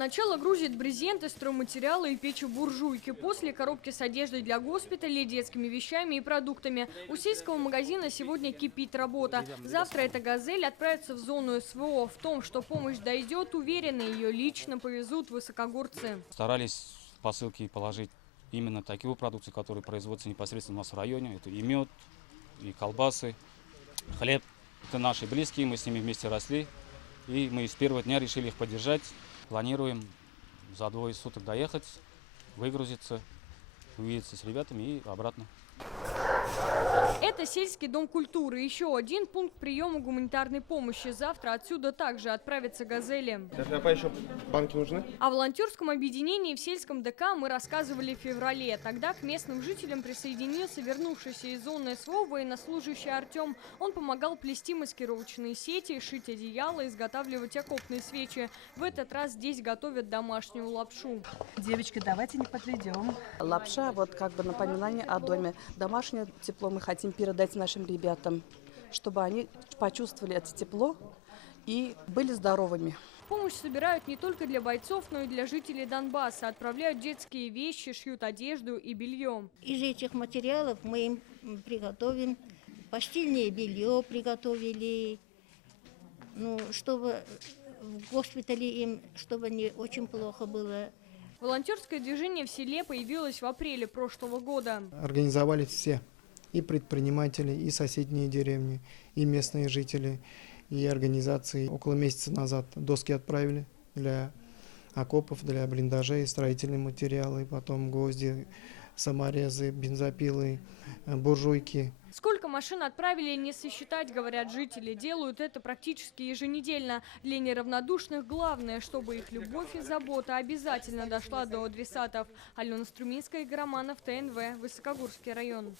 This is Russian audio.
Сначала грузят брезенты, стройматериалы и печи-буржуйки. После коробки с одеждой для госпиталей, детскими вещами и продуктами. У сельского магазина сегодня кипит работа. Завтра эта «Газель» отправится в зону СВО. В том, что помощь дойдет, уверены, ее лично повезут высокогорцы. Старались в посылки положить именно такую продукцию, которая производится непосредственно у нас в районе. Это и мед, и колбасы, хлеб. Это наши близкие, мы с ними вместе росли. И мы с первого дня решили их поддержать. Планируем за 2 суток доехать, выгрузиться, увидеться с ребятами и обратно. Это сельский дом культуры. Еще один пункт приема гуманитарной помощи. Завтра отсюда также отправятся «Газели». Еще банки нужны? О волонтерском объединении в сельском ДК мы рассказывали в феврале. Тогда к местным жителям присоединился вернувшийся из зоны СВО военнослужащий Артем. Он помогал плести маскировочные сети, шить одеяла, изготавливать окопные свечи. В этот раз здесь готовят домашнюю лапшу. Девочки, давайте не подведем. Лапша, вот как бы напоминание о доме. Домашнее тепло мы хотим передать нашим ребятам, чтобы они почувствовали это тепло и были здоровыми. Помощь собирают не только для бойцов, но и для жителей Донбасса. Отправляют детские вещи, шьют одежду и белье. Из этих материалов мы им приготовим постельное белье, приготовили, чтобы в госпитале им, чтобы не очень плохо было. Волонтерское движение в селе появилось в апреле прошлого года. Организовали все. И предприниматели, и соседние деревни, и местные жители, и организации. Около месяца назад доски отправили для окопов, для блиндажей, строительные материалы, потом гвозди, саморезы, бензопилы, буржуйки. Сколько машин отправили, не сосчитать, говорят жители. Делают это практически еженедельно. Для неравнодушных главное, чтобы их любовь и забота обязательно дошла до адресатов. Алена Струминская, Игорь Романов, ТНВ, Высокогорский район.